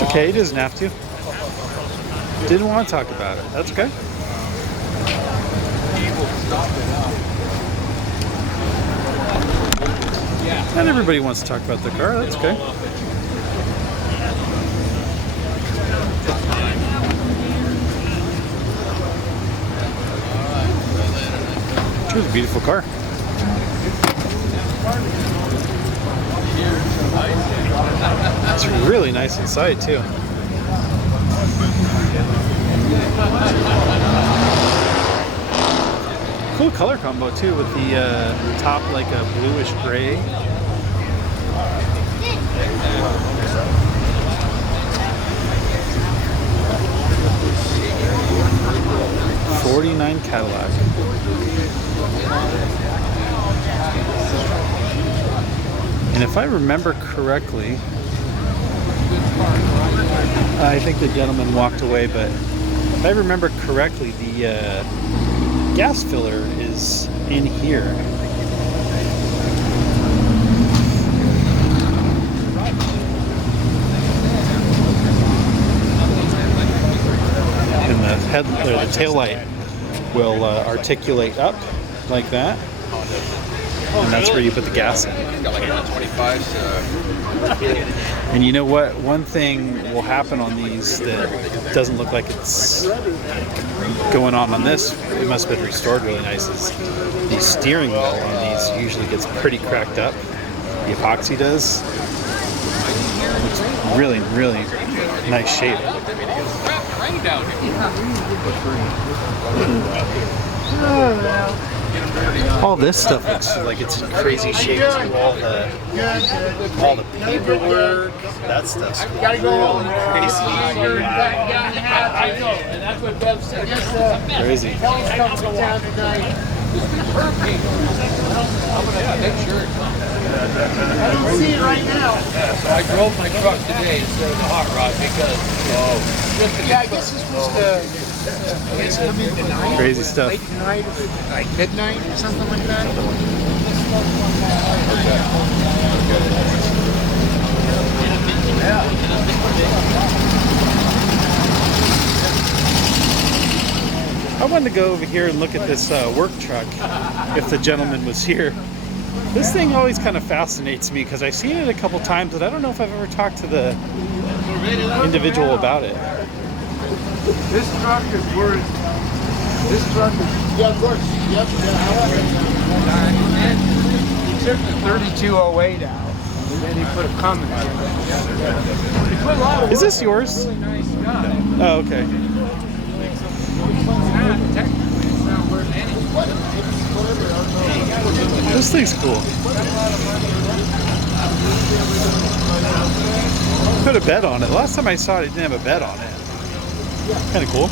It's okay, he doesn't have to. Didn't want to talk about it. That's okay. Not everybody wants to talk about their car. That's okay. It's a beautiful car. It's really nice inside too. Cool color combo too, with the top like a bluish gray. '49 Cadillac. And if I remember correctly, I think the gentleman walked away, but if I remember correctly, the gas filler is in here. And the head or the tail light will articulate up like that. And that's where you put the gas in. And you know what? One thing will happen on these that doesn't look like it's going on this, it must have been restored really nice, is the steering wheel on these usually gets pretty cracked up. The epoxy does. It's really, really nice shape. All this stuff looks like it's in crazy shape too. All the paperwork, that stuff's really crazy. I don't see it right now. So I drove my truck today instead of the hot rod because I guess this was crazy stuff. Late night, like midnight or something like that. I wanted to go over here and look at this work truck if the gentleman was here. This thing always kind of fascinates me because I've seen it a couple times, but I don't know if I've ever talked to the individual about it. This truck is worth. This truck is. Yeah, of course. Yep. He took the 3208 out, and then he put a Cummins in. He put a lot of. Is this yours? Really nice guy. Oh, okay. This thing's cool. Put a bed on it. Last time I saw it, it didn't have a bed on it. Kind of cool.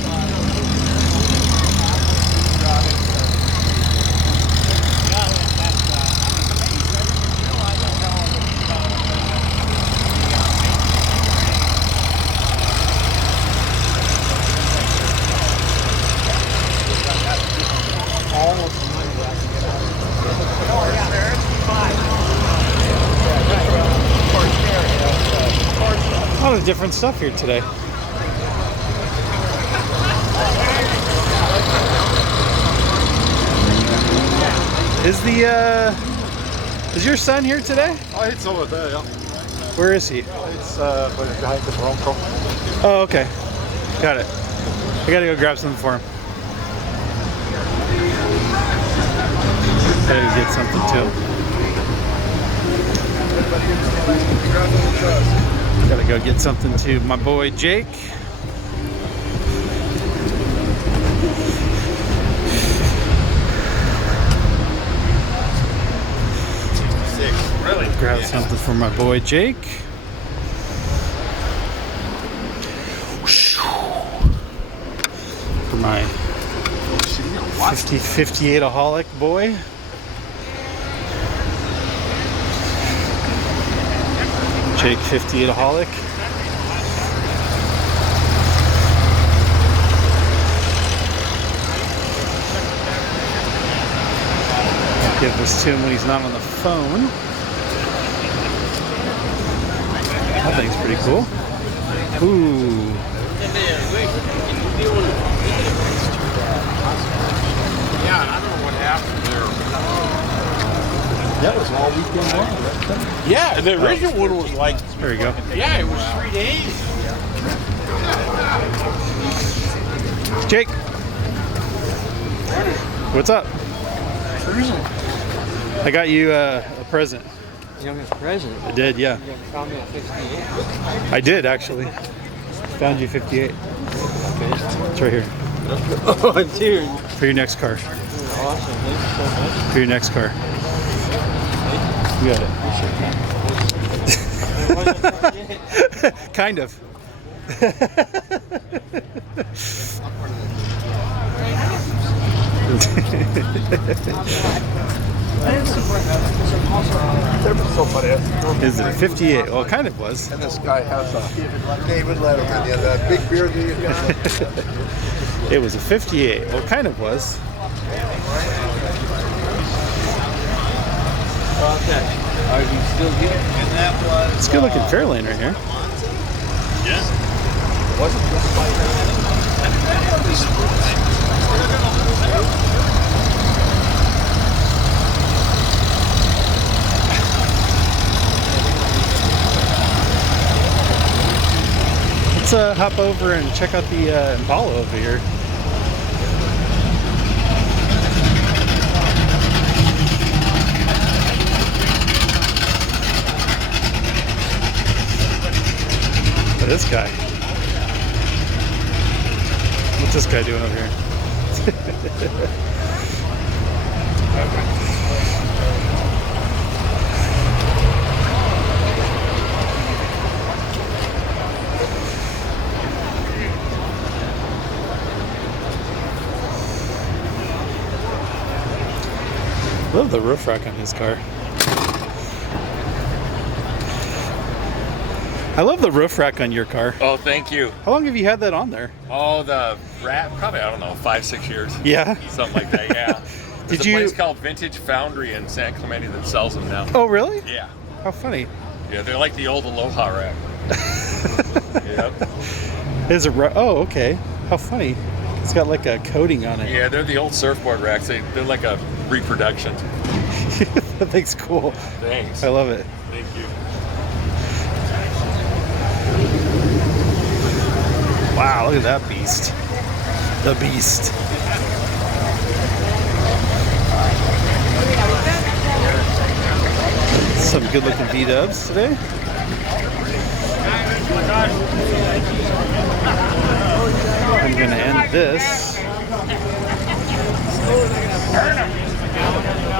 A lot of different stuff here today. Is your son here today? Oh, it's over there, yeah. Where is he? It's behind the Bronco. Oh, okay. Got it. I gotta go grab something for him. Gotta get something too. Gotta go get something to my boy Jake. Really? Grab something for my boy Jake. For my 58-aholic boy. Jake 58-aholic. Give this to him when he's not on the phone. That thing's pretty cool. Ooh. Yeah, I don't know what happened there. That was all weekend long, right? Yeah, the original one was like, There you go. yeah, it was 3 days. Jake. What's up? I got you a present. Youngest president. I did, yeah. You found me at 68. I did actually. Found you 58. It's right here. Oh, dude. For your next car. Awesome. Thank you so much. For your next car. You got it. Kind of. Is it a 58? Well, it kind of was. And this guy has a David Letterman. Yeah, that big beard that he's got. It was a 58. Well, it kind of was. Okay. Are you still here? And that was. It's a good looking Fairlane right here. Let's hop over and check out the Impala over here. Look at this guy. What's this guy doing over here? I love the roof rack on his car. I love the roof rack on your car. Oh, thank you. How long have you had that on there? Oh, the rat, probably, I don't know, 5-6 years. Yeah. Something like that, yeah. There's Did a you? place called Vintage Foundry in San Clemente that sells them now. Oh, really? Yeah. How funny. Yeah, they're like the old Aloha rack. Yep. Is it? Oh, okay. How funny. It's got like a coating on it. Yeah, they're the old surfboard racks. They're like a reproduction. That thing's cool. Thanks. I love it. Thank you. Wow, look at that beast. The beast. Some good looking V-dubs today. I'm gonna end this